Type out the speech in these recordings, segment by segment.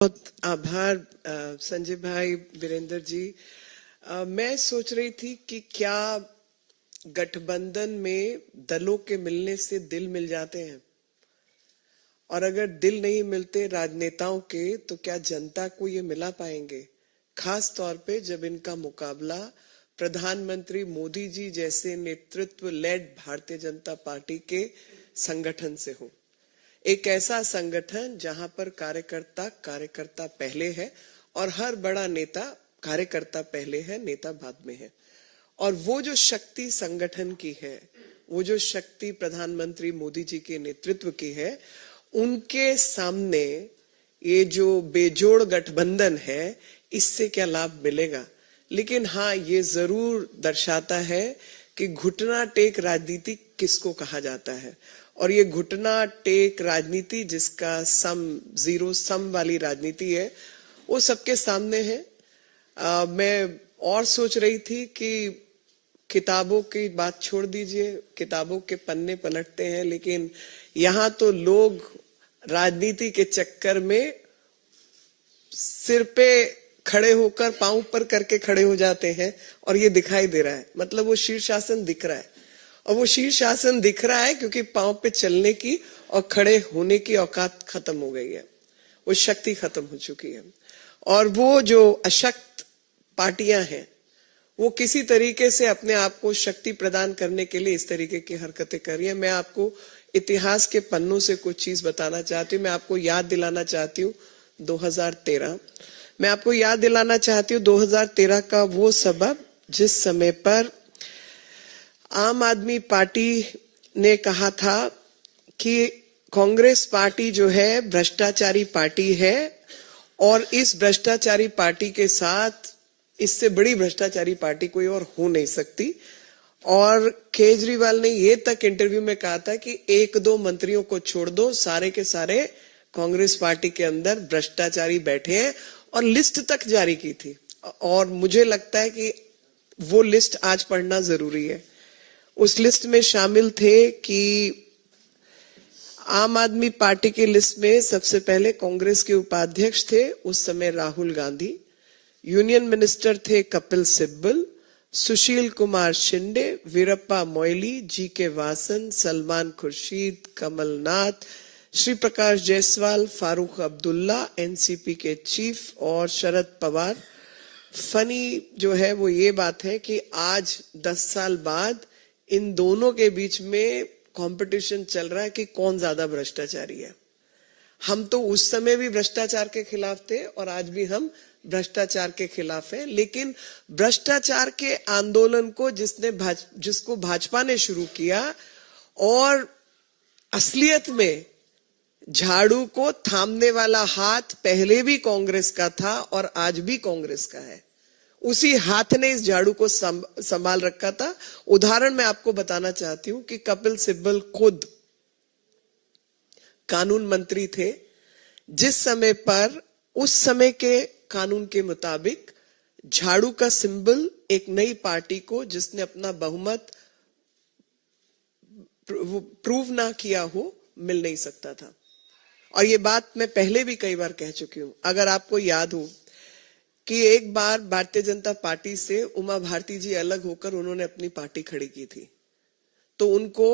बहुत आभार संजय भाई, वीरेंद्र जी। मैं सोच रही थी कि क्या गठबंधन में दलों के मिलने से दिल मिल जाते हैं, और अगर दिल नहीं मिलते राजनेताओं के तो क्या जनता को ये मिला पाएंगे, खास तौर पे जब इनका मुकाबला प्रधानमंत्री मोदी जी जैसे नेतृत्व लेड भारतीय जनता पार्टी के संगठन से हो। एक ऐसा संगठन जहां पर कार्यकर्ता पहले है और हर बड़ा नेता कार्यकर्ता पहले है, नेता बाद में है। और वो जो शक्ति संगठन की है, वो जो शक्ति प्रधानमंत्री मोदी जी के नेतृत्व की है, उनके सामने ये जो बेजोड़ गठबंधन है, इससे क्या लाभ मिलेगा। लेकिन हाँ, ये जरूर दर्शाता है कि घुटना टेक राजनीति किसको कहा जाता है। और ये घुटना टेक राजनीति, जिसका जीरो सम वाली राजनीति है, वो सबके सामने है। मैं और सोच रही थी कि किताबों की बात छोड़ दीजिए, किताबों के पन्ने पलटते हैं, लेकिन यहाँ तो लोग राजनीति के चक्कर में सिर पे खड़े होकर पांव ऊपर करके खड़े हो जाते हैं, और ये दिखाई दे रहा है। मतलब वो शीर्षासन दिख रहा है, और वो शीर्षासन दिख रहा है क्योंकि पांव पे चलने की और खड़े होने की औकात खत्म हो गई है, वो शक्ति खत्म हो चुकी है। और वो जो अशक्त पार्टियां हैं, वो किसी तरीके से अपने आप को शक्ति प्रदान करने के लिए इस तरीके की हरकतें कर रही है। मैं आपको इतिहास के पन्नों से कुछ चीज बताना चाहती हूँ। मैं आपको याद दिलाना चाहती हूँ 2013। मैं आपको याद दिलाना चाहती हूँ 2013 का वो सबब जिस समय पर आम आदमी पार्टी ने कहा था कि कांग्रेस पार्टी जो है भ्रष्टाचारी पार्टी है, और इस भ्रष्टाचारी पार्टी के साथ इससे बड़ी भ्रष्टाचारी पार्टी कोई और हो नहीं सकती। और केजरीवाल ने ये तक इंटरव्यू में कहा था कि एक दो मंत्रियों को छोड़ दो, सारे के सारे कांग्रेस पार्टी के अंदर भ्रष्टाचारी बैठे हैं, और लिस्ट तक जारी की थी। और मुझे लगता है कि वो लिस्ट आज पढ़ना जरूरी है। उस लिस्ट में शामिल थे कि आम आदमी पार्टी की लिस्ट में सबसे पहले कांग्रेस के उपाध्यक्ष थे उस समय राहुल गांधी, यूनियन मिनिस्टर थे कपिल सिब्बल, सुशील कुमार शिंदे, वीरप्पा मोइली, जी.के. वासन, सलमान खुर्शीद, कमलनाथ, श्री प्रकाश जायसवाल, फारूक अब्दुल्ला, एनसीपी के चीफ, और शरद पवार। फनी जो है वो ये बात है कि आज 10 साल बाद इन दोनों के बीच में कंपटीशन चल रहा है कि कौन ज्यादा भ्रष्टाचारी है। हम तो उस समय भी भ्रष्टाचार के खिलाफ थे और आज भी हम भ्रष्टाचार के खिलाफ हैं। लेकिन भ्रष्टाचार के आंदोलन को जिसको भाजपा ने शुरू किया, और असलियत में झाड़ू को थामने वाला हाथ पहले भी कांग्रेस का था और आज भी कांग्रेस का है। उसी हाथ ने इस झाड़ू को संभाल रखा था। उदाहरण मैं आपको बताना चाहती हूं कि कपिल सिब्बल खुद कानून मंत्री थे, जिस समय पर उस समय के कानून के मुताबिक झाड़ू का सिंबल एक नई पार्टी को, जिसने अपना बहुमत प्रूव ना किया हो, मिल नहीं सकता था। और ये बात मैं पहले भी कई बार कह चुकी हूं। अगर आपको याद हो कि एक बार भारतीय जनता पार्टी से उमा भारती जी अलग होकर उन्होंने अपनी पार्टी खड़ी की थी, तो उनको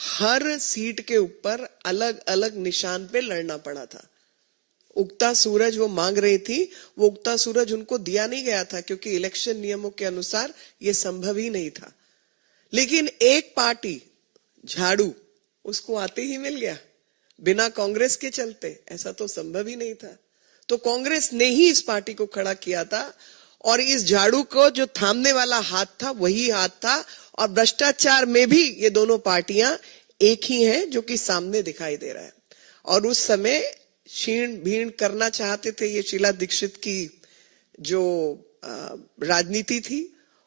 हर सीट के ऊपर अलग अलग निशान पे लड़ना पड़ा था। उगता सूरज वो मांग रही थी, वो उगता सूरज उनको दिया नहीं गया था क्योंकि इलेक्शन नियमों के अनुसार ये संभव ही नहीं था। लेकिन एक पार्टी झाड़ू, उसको आते ही मिल गया, बिना कांग्रेस के चलते ऐसा तो संभव ही नहीं था। तो कांग्रेस ने ही इस पार्टी को खड़ा किया था, और इस झाड़ू को जो थामने वाला हाथ था वही हाथ था। और भ्रष्टाचार में भी ये दोनों पार्टियां एक ही हैं, जो कि सामने दिखाई दे रहा है। और उस समय छीण भीण करना चाहते थे, ये शीला दीक्षित की जो राजनीति थी,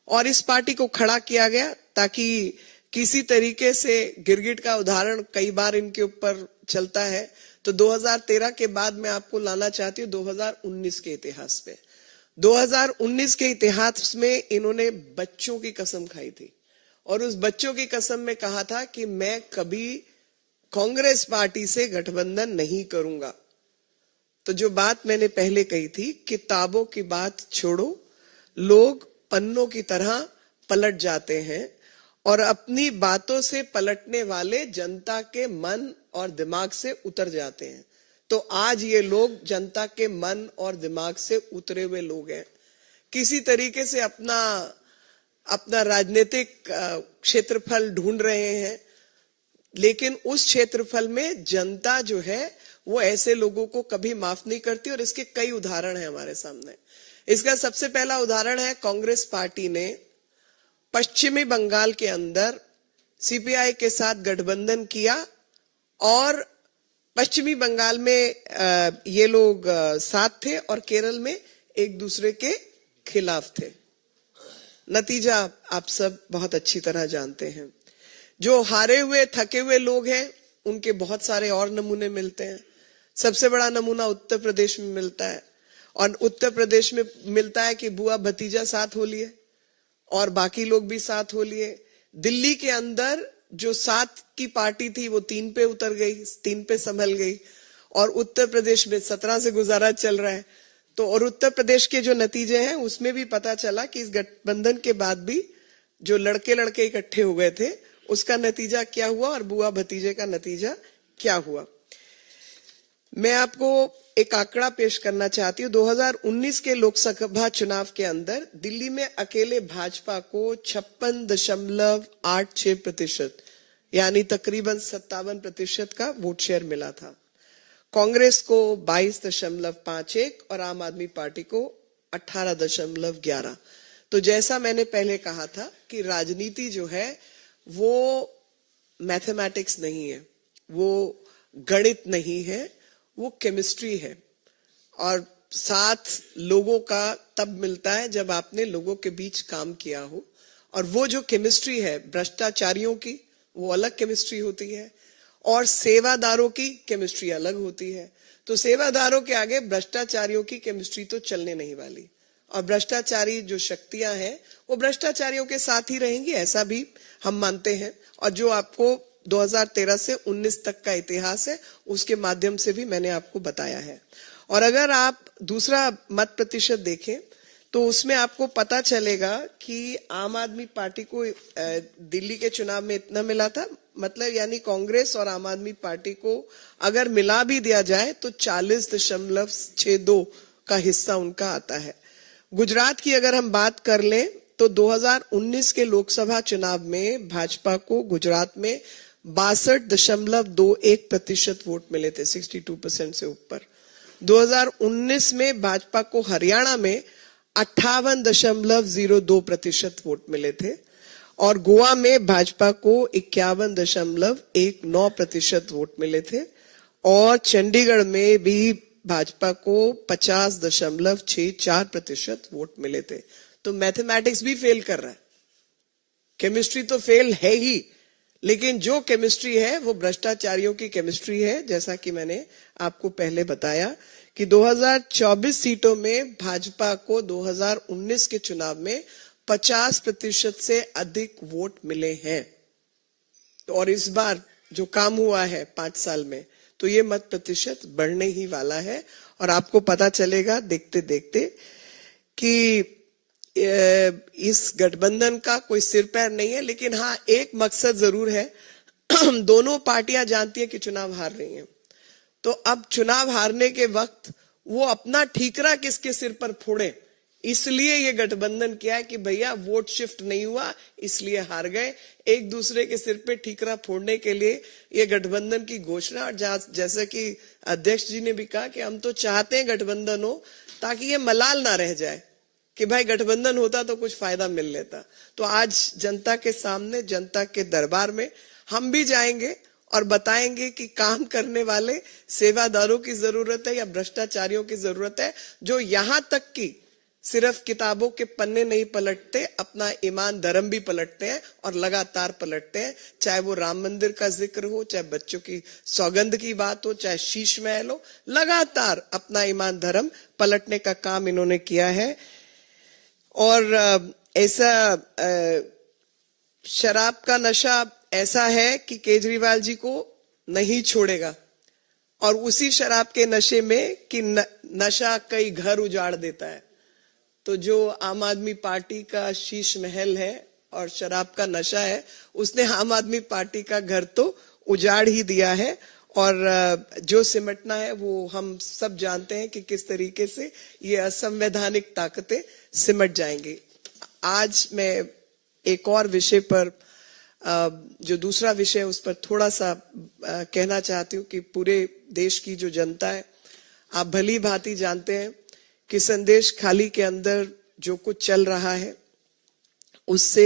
और इस पार्टी को खड़ा किया गया ताकि किसी तरीके से, गिरगिट का उदाहरण कई बार इनके ऊपर चलता है। तो 2013 के बाद मैं आपको लाना चाहती हूँ 2019 के इतिहास पे। 2019 के इतिहास में इन्होंने बच्चों की कसम खाई थी, और उस बच्चों की कसम में कहा था कि मैं कभी कांग्रेस पार्टी से गठबंधन नहीं करूंगा। तो जो बात मैंने पहले कही थी, किताबों की बात छोड़ो, लोग पन्नों की तरह पलट जाते हैं और अपनी बातों से पलटने वाले जनता के मन और दिमाग से उतर जाते हैं। तो आज ये लोग जनता के मन और दिमाग से उतरे हुए लोग हैं, किसी तरीके से अपना राजनीतिक क्षेत्रफल ढूंढ रहे हैं, लेकिन उस क्षेत्रफल में जनता जो है वो ऐसे लोगों को कभी माफ नहीं करती। और इसके कई उदाहरण हैं हमारे सामने। इसका सबसे पहला उदाहरण है, कांग्रेस पार्टी ने पश्चिमी बंगाल के अंदर सीपीआई के साथ गठबंधन किया और पश्चिमी बंगाल में ये लोग साथ थे और केरल में एक दूसरे के खिलाफ थे। नतीजा आप सब बहुत अच्छी तरह जानते हैं। जो हारे हुए थके हुए लोग हैं उनके बहुत सारे और नमूने मिलते हैं। सबसे बड़ा नमूना उत्तर प्रदेश में मिलता है, और उत्तर प्रदेश में मिलता है कि बुआ भतीजा साथ हो लिए और बाकी लोग भी साथ हो लिए। दिल्ली के अंदर जो 7 की पार्टी थी वो 3 पे उतर गई, 3 पे संभल गई, और उत्तर प्रदेश में 17 से गुजारा चल रहा है। तो और उत्तर प्रदेश के जो नतीजे हैं उसमें भी पता चला कि इस गठबंधन के बाद भी जो लड़के लड़के इकट्ठे हो गए थे उसका नतीजा क्या हुआ और बुआ भतीजे का नतीजा क्या हुआ। मैं आपको एक आंकड़ा पेश करना चाहती हूँ। 2019 के लोकसभा चुनाव के अंदर दिल्ली में अकेले भाजपा को 56.86% यानी तकरीबन 57% का वोट शेयर मिला था। कांग्रेस को 22.51 और आम आदमी पार्टी को 18.11। तो जैसा मैंने पहले कहा था कि राजनीति जो है वो मैथमेटिक्स नहीं है, वो गणित नहीं है, वो केमिस्ट्री है। और साथ लोगों का तब मिलता है जब आपने लोगों के बीच काम किया हो, और वो जो केमिस्ट्री है भ्रष्टाचारियों की वो अलग केमिस्ट्री होती है और सेवादारों की केमिस्ट्री अलग होती है। तो सेवादारों के आगे भ्रष्टाचारियों की केमिस्ट्री तो चलने नहीं वाली, और भ्रष्टाचारी जो शक्तियां हैं वो भ्रष्टाचारियों के साथ ही रहेंगी, ऐसा भी हम मानते हैं। और जो आपको 2013 से 19 तक का इतिहास है उसके माध्यम से भी मैंने आपको बताया है। और अगर आप दूसरा मत प्रतिशत देखें तो उसमें आपको पता चलेगा कि आम आदमी पार्टी को दिल्ली के चुनाव में इतना मिला था, मतलब यानी कांग्रेस और आम आदमी पार्टी को अगर मिला भी दिया जाए तो 40.62 का हिस्सा उनका आता है। गुजरात की अगर हम बात कर लें तो 2019 के लोकसभा चुनाव में भाजपा को गुजरात में 62.21% वोट मिले थे, 62% से ऊपर। 2019 में भाजपा को हरियाणा में 58.02% वोट मिले थे, और गोवा में भाजपा को 51.19% वोट मिले थे, और चंडीगढ़ में भी भाजपा को 50.64% वोट मिले थे। तो मैथमेटिक्स भी फेल कर रहा है, केमिस्ट्री तो फेल है ही, लेकिन जो केमिस्ट्री है वो भ्रष्टाचारियों की केमिस्ट्री है। जैसा कि मैंने आपको पहले बताया कि 2024 सीटों में भाजपा को 2019 के चुनाव में 50% से अधिक वोट मिले हैं। और इस बार जो काम हुआ है 5 साल में, तो ये मत प्रतिशत बढ़ने ही वाला है। और आपको पता चलेगा देखते देखते कि इस गठबंधन का कोई सिर पैर नहीं है, लेकिन हाँ एक मकसद जरूर है। दोनों पार्टियां जानती हैं कि चुनाव हार रही हैं, तो अब चुनाव हारने के वक्त वो अपना ठीकरा किसके सिर पर फोड़े, इसलिए ये गठबंधन किया है कि भैया वोट शिफ्ट नहीं हुआ इसलिए हार गए। एक दूसरे के सिर पे ठीकरा फोड़ने के लिए ये गठबंधन की घोषणा। और जैसे कि अध्यक्ष जी ने भी कहा कि हम तो चाहते हैं गठबंधन हो ताकि ये मलाल ना रह जाए कि भाई गठबंधन होता तो कुछ फायदा मिल लेता। तो आज जनता के सामने, जनता के दरबार में हम भी जाएंगे और बताएंगे कि काम करने वाले सेवादारों की जरूरत है या भ्रष्टाचारियों की जरूरत है, जो यहां तक कि सिर्फ किताबों के पन्ने नहीं पलटते, अपना ईमान धर्म भी पलटते हैं और लगातार पलटते हैं। चाहे वो राम मंदिर का जिक्र हो, चाहे बच्चों की सौगंध की बात हो, चाहे शीश महल हो, लगातार अपना ईमान धर्म पलटने का काम इन्होंने किया है। और ऐसा शराब का नशा ऐसा है कि केजरीवाल जी को नहीं छोड़ेगा। और उसी शराब के नशे में कि नशा कई घर उजाड़ देता है। तो जो आम आदमी पार्टी का शीश महल है और शराब का नशा है, उसने आम आदमी पार्टी का घर तो उजाड़ ही दिया है। और जो सिमटना है वो हम सब जानते हैं कि किस तरीके से ये असंवैधानिक ताकतें सिमट जाएंगी। आज मैं एक और विषय पर, जो दूसरा विषय, उस पर थोड़ा सा कहना चाहती हूँ कि पूरे देश की जो जनता है, आप भली भांति जानते हैं कि संदेश खाली के अंदर जो कुछ चल रहा है उससे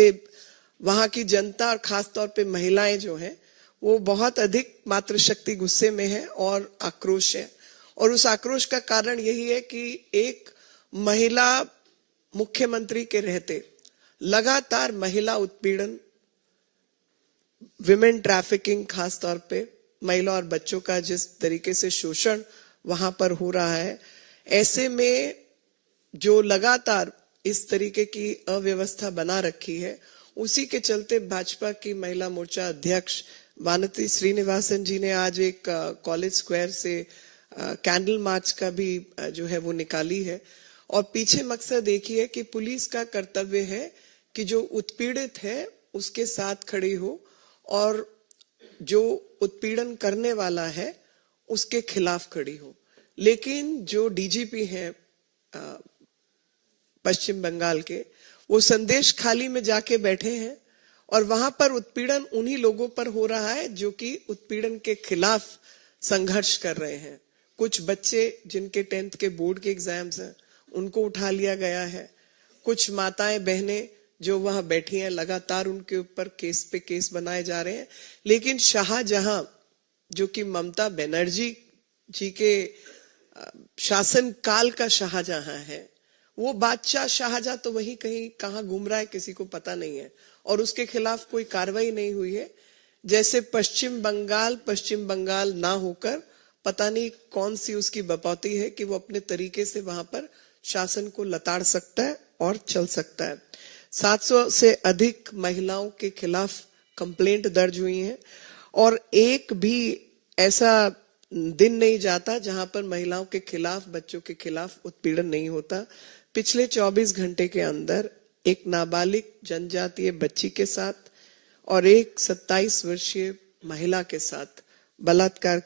वहां की जनता और खास तौर पे महिलाएं जो हैं वो बहुत अधिक मातृशक्ति गुस्से में है और आक्रोश है। और उस आक्रोश का कारण यही है कि एक महिला मुख्यमंत्री के रहते लगातार महिला उत्पीड़न, विमेन ट्रैफिकिंग, खास तौर पे महिला और बच्चों का जिस तरीके से शोषण वहां पर हो रहा है, ऐसे में जो लगातार इस तरीके की अव्यवस्था बना रखी है, उसी के चलते भाजपा की महिला मोर्चा अध्यक्ष वानती श्रीनिवासन जी ने आज एक कॉलेज स्क्वायर से कैंडल मार्च का भी जो है वो निकाली है। और पीछे मकसद एक ही है कि पुलिस का कर्तव्य है कि जो उत्पीड़ित है उसके साथ खड़ी हो और जो उत्पीड़न करने वाला है उसके खिलाफ खड़ी हो। लेकिन जो डीजीपी हैं पश्चिम बंगाल के, वो संदेश खाली में जाके बैठे हैं और वहां पर उत्पीड़न उन्हीं लोगों पर हो रहा है जो कि उत्पीड़न के खिलाफ संघर्ष कर रहे हैं। कुछ बच्चे जिनके 10th के बोर्ड के एग्जाम्स हैं उनको उठा लिया गया है। कुछ माताएं बहनें जो वहां बैठी हैं, लगातार उनके ऊपर केस पे केस बनाए जा रहे हैं। लेकिन शाहजहां, जो कि ममता बनर्जी जी के शासन काल का शाहजहां है, वो बादशाह शाहजहां तो वहीं कहीं कहाँ घूम रहा है किसी को पता नहीं है और उसके खिलाफ कोई कार्रवाई नहीं हुई है। जैसे पश्चिम बंगाल ना होकर पता नहीं कौन सी उसकी बपौती है कि वो अपने तरीके से वहां पर शासन को लताड़ सकता है और चल सकता है। 700 से अधिक महिलाओं के खिलाफ कंप्लेंट दर्ज हुई है और एक भी ऐसा दिन नहीं जाता जहां पर महिलाओं के खिलाफ, बच्चों के खिलाफ उत्पीड़न नहीं होता। पिछले 24 घंटे के अंदर एक नाबालिग जनजातीय बच्ची के साथ और एक 27 वर्षीय महिला के साथ बलात्कार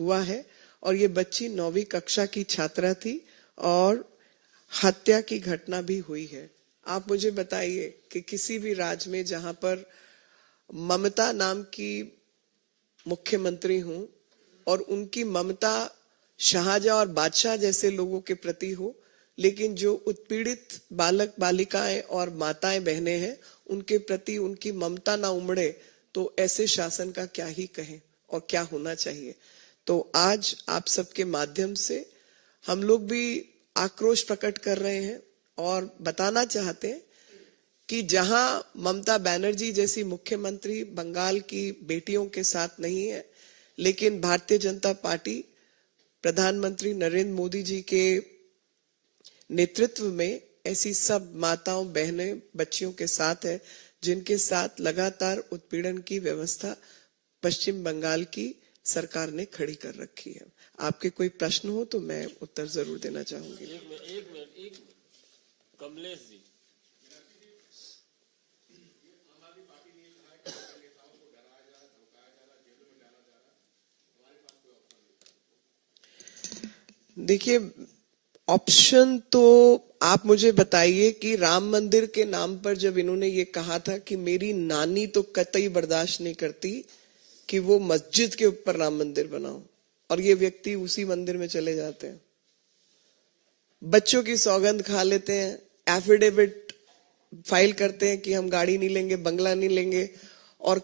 हुआ है और ये बच्ची 9वीं कक्षा की छात्रा थी और हत्या की घटना भी हुई है। आप मुझे बताइए कि किसी भी राज्य में जहां पर ममता नाम की मुख्यमंत्री हूं और उनकी ममता शाहजहां और बादशाह जैसे लोगों के प्रति हो, लेकिन जो उत्पीड़ित बालक बालिकाएं और माताएं बहनें हैं उनके प्रति उनकी ममता ना उमड़े, तो ऐसे शासन का क्या ही कहें और क्या होना चाहिए। तो आज आप सबके माध्यम से हम लोग भी आक्रोश प्रकट कर रहे हैं और बताना चाहते हैं कि जहां ममता बनर्जी जैसी मुख्यमंत्री बंगाल की बेटियों के साथ नहीं है, लेकिन भारतीय जनता पार्टी प्रधानमंत्री नरेंद्र मोदी जी के नेतृत्व में ऐसी सब माताओं, बहनें, बच्चियों के साथ है जिनके साथ लगातार उत्पीड़न की व्यवस्था पश्चिम बंगाल की सरकार ने खड़ी कर रखी है। आपके कोई प्रश्न हो तो मैं उत्तर जरूर देना चाहूंगी। एक मिनट कमलेश जी। देखिए, ऑप्शन तो आप मुझे बताइए कि राम मंदिर के नाम पर जब इन्होंने ये कहा था कि मेरी नानी तो कतई बर्दाश्त नहीं करती कि वो मस्जिद के ऊपर राम मंदिर बनाओ, और ये व्यक्ति उसी मंदिर में चले जाते हैं, बच्चों की सौगंध खा लेते हैं, एफिडेविट फाइल करते हैं कि हम गाड़ी नहीं लेंगे, बंगला नहीं लेंगे, और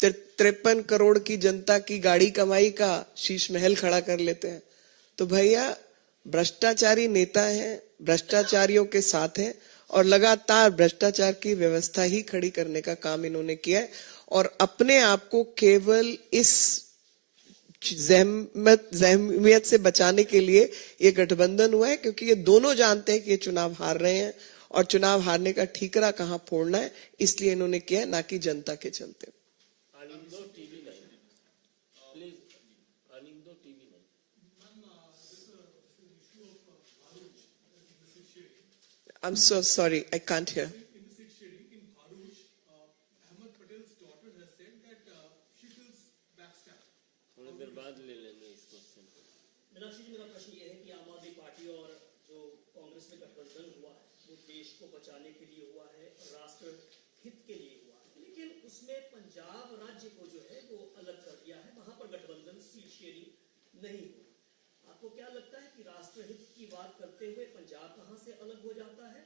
53 करोड़ की जनता की गाड़ी कमाई का शीश महल खड़ा कर लेते हैं। तो भैया भ्रष्टाचारी नेता हैं, भ्रष्टाचारियों के साथ हैं और लगातार भ्रष्टाचार की व्यवस्था ही खड़ी करने का काम इन्होंने किया है। और अपने आप को केवल इस जहमियत से बचाने के लिए ये गठबंधन हुआ है, क्योंकि ये दोनों जानते हैं कि ये चुनाव हार रहे हैं और चुनाव हारने का ठीकरा कहां फोड़ना है, इसलिए इन्होंने किया है, ना कि जनता के चलते। I'm so sorry, I can't hear. in the seat sharing in Bharuch, Ahmed Patel's daughter has said that she feels backstabbed. थोड़ी देर बाद ले लेंगे इस क्वेश्चन को। मीनाक्षी जी, मेरा प्रश्न ये है कि आम आदमी पार्टी और जो कांग्रेस में गठबंधन हुआ है वो देश को बचाने के लिए हुआ है, राष्ट्र हित के लिए हुआ है, लेकिन उसमें पंजाब राज्य को जो है वो अलग कर दिया है, वहां पर गठबंधन सीट शेयरिंग नहीं हुई। आपको क्या लगता है कि राष्ट्रहित की बात करते हुए पंजाब कहां से अलग हो जाता है?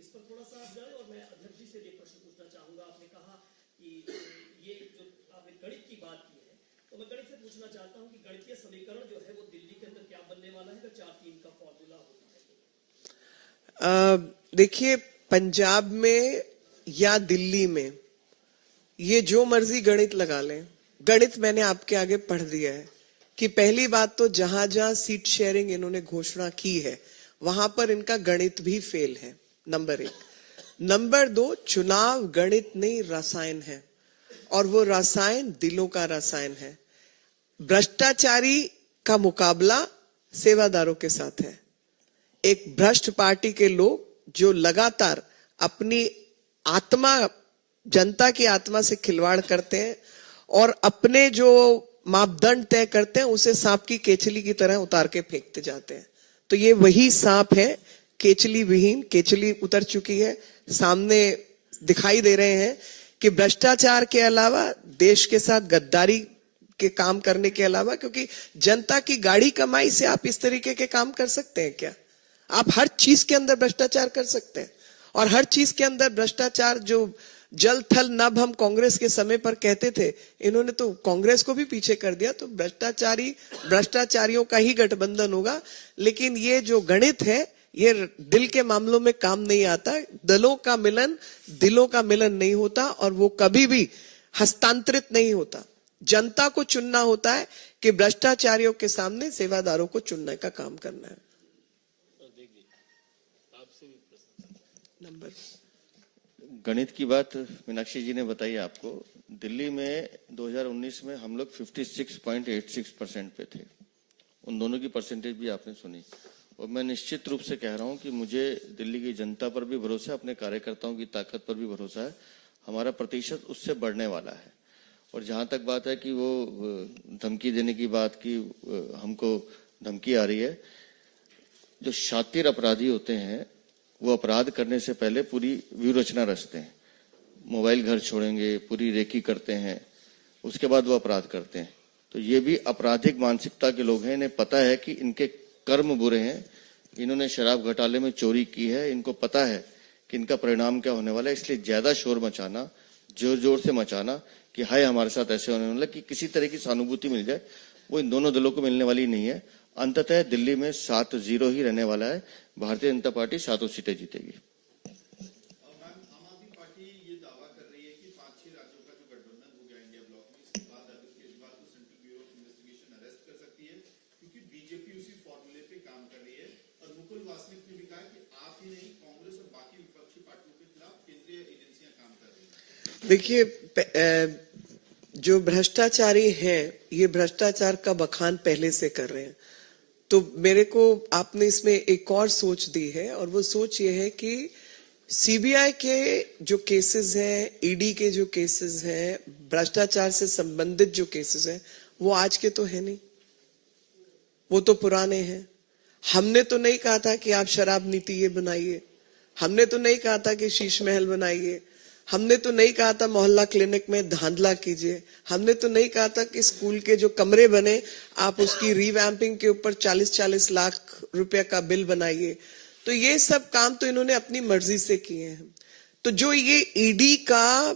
इस पर थोड़ा सा आप जाए। और मैं अध्यक्ष जी से ये प्रश्न पूछना चाहूंगा, आपने कहा कि ये जो आपने गणित की बात की है, तो मैं गणित से पूछना चाहता हूं कि गणितीय समीकरण जो है वो दिल्ली के अंदर क्या बनने वाला है अगर 4-3 का फॉर्मूला होता है? देखिए, पंजाब में या दिल्ली में ये जो मर्जी गणित लगा लें, गणित मैंने आपके आगे पढ़ दिया है कि पहली बात तो जहां जहां सीट शेयरिंग इन्होंने घोषणा की है वहां पर इनका गणित भी फेल है, नंबर 1। नंबर 2, चुनाव गणित नहीं रसायन है, और वो रसायन दिलों का रसायन है। भ्रष्टाचारी का मुकाबला सेवादारों के साथ है। एक भ्रष्ट पार्टी के लोग जो लगातार अपनी आत्मा, जनता की आत्मा से खिलवाड़ करते हैं और अपने जो मापदंड तय करते हैं उसे सांप की केचली की तरह उतार के फेंकते जाते हैं। तो ये वही सांप है, केचली विहीन। केचली उतर चुकी है, सामने दिखाई दे रहे हैं कि भ्रष्टाचार के अलावा, देश के साथ गद्दारी के काम करने के अलावा, क्योंकि जनता की गाड़ी कमाई से आप इस तरीके के काम कर सकते हैं क्या? आप हर चीज के अंदर भ्रष्टाचार कर सकते हैं, और हर चीज के अंदर भ्रष्टाचार जो जल थल नभ हम कांग्रेस के समय पर कहते थे, इन्होंने तो कांग्रेस को भी पीछे कर दिया। तो भ्रष्टाचारियों का ही गठबंधन होगा। लेकिन ये जो गणित है ये दिल के मामलों में काम नहीं आता। दलों का मिलन दिलों का मिलन नहीं होता, और वो कभी भी हस्तांतरित नहीं होता। जनता को चुनना होता है कि भ्रष्टाचारियों के सामने सेवादारों को चुनने का काम करना है। आपसे भी प्रश्न। नंबर गणित की बात मीनाक्षी जी ने बताई आपको। दिल्ली में 2019 में हम लोग 56.86% पे थे। उन दोनों की परसेंटेज भी आपने सुनी, और मैं निश्चित रूप से कह रहा हूं कि मुझे दिल्ली की जनता पर भी भरोसा है, अपने कार्यकर्ताओं की ताकत पर भी भरोसा है। हमारा प्रतिशत उससे बढ़ने वाला है। और जहां तक बात है कि वो धमकी देने की बात की, हमको धमकी आ रही है, जो शातिर अपराधी होते हैं वो अपराध करने से पहले पूरी व्यूह रचना रचते हैं। मोबाइल घर छोड़ेंगे, पूरी रेकी करते हैं, उसके बाद वो अपराध करते हैं। तो ये भी आपराधिक मानसिकता के लोग हैं। इन्हें पता है कि इनके कर्म बुरे हैं। इन्होंने शराब घोटाले में चोरी की है, इनको पता है कि इनका परिणाम क्या होने वाला है। इसलिए ज्यादा शोर मचाना, जोर जोर से मचाना कि हाय हमारे साथ ऐसे होने वाला, कि किसी तरह की सहानुभूति मिल जाए, वो इन दोनों दलों को मिलने वाली नहीं है। अंततः दिल्ली में 7-0 ही रहने वाला है। भारतीय जनता पार्टी 7 सीटें जीतेगी। देखिए, जो भ्रष्टाचारी हैं ये भ्रष्टाचार का बखान पहले से कर रहे हैं। तो मेरे को आपने इसमें एक और सोच दी है, और वो सोच ये है कि सीबीआई के जो केसेस हैं, ईडी के जो केसेस हैं, भ्रष्टाचार से संबंधित जो केसेस हैं, वो आज के तो है नहीं, वो तो पुराने हैं। हमने तो नहीं कहा था कि आप शराब नीति ये बनाइए, हमने तो नहीं कहा था कि शीश महल बनाइए, हमने तो नहीं कहा था मोहल्ला क्लिनिक में धांधला कीजिए, हमने तो नहीं कहा था कि स्कूल के जो कमरे बने आप उसकी रीवैम्पिंग के ऊपर 40-40 लाख रुपए का बिल बनाइए। तो ये सब काम तो इन्होंने अपनी मर्जी से किए हैं। तो जो ये ईडी का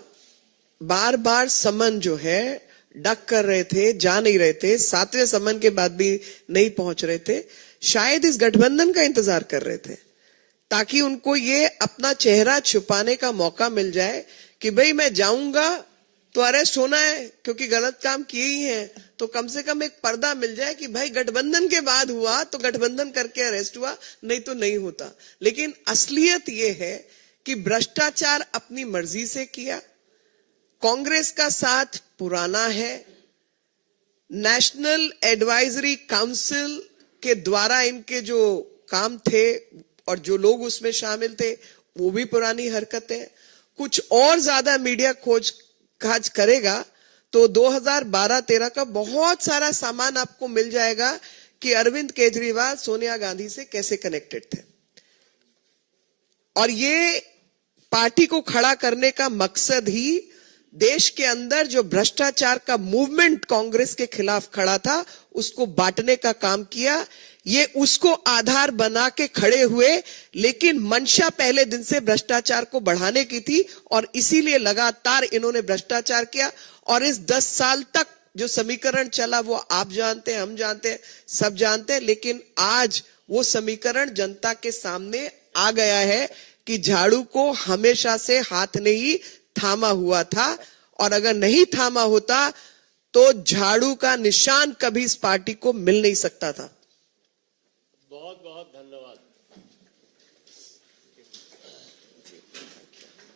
बार बार समन जो है डक कर रहे थे, जा नहीं रहे थे, 7वें समन के बाद भी नहीं पहुंच रहे थे, शायद इस गठबंधन का इंतजार कर रहे थे, ताकि उनको ये अपना चेहरा छुपाने का मौका मिल जाए कि भाई मैं जाऊंगा तो अरेस्ट होना है क्योंकि गलत काम किए ही हैं। तो कम से कम एक पर्दा मिल जाए कि भाई गठबंधन के बाद हुआ तो गठबंधन करके अरेस्ट हुआ, नहीं तो नहीं होता। लेकिन असलियत ये है कि भ्रष्टाचार अपनी मर्जी से किया, कांग्रेस का साथ पुराना है, नेशनल एडवाइजरी काउंसिल के द्वारा इनके जो काम थे और जो लोग उसमें शामिल थे वो भी पुरानी हरकतें। कुछ और ज्यादा मीडिया खोज खाज करेगा तो 2012-13 का बहुत सारा सामान आपको मिल जाएगा कि अरविंद केजरीवाल सोनिया गांधी से कैसे कनेक्टेड थे। और ये पार्टी को खड़ा करने का मकसद ही देश के अंदर जो भ्रष्टाचार का मूवमेंट कांग्रेस के खिलाफ खड़ा था उसको बांटने का काम किया। ये उसको आधार बना के खड़े हुए, लेकिन मंशा पहले दिन से भ्रष्टाचार को बढ़ाने की थी और इसीलिए लगातार इन्होंने भ्रष्टाचार किया। और इस 10 साल तक जो समीकरण चला वो आप जानते हैं, हम जानते हैं, सब जानते हैं, लेकिन आज वो समीकरण जनता के सामने आ गया है कि झाड़ू को हमेशा से हाथ ने ही थामा हुआ था, और अगर नहीं थामा होता तो झाड़ू का निशान कभी इस पार्टी को मिल नहीं सकता था। बहुत बहुत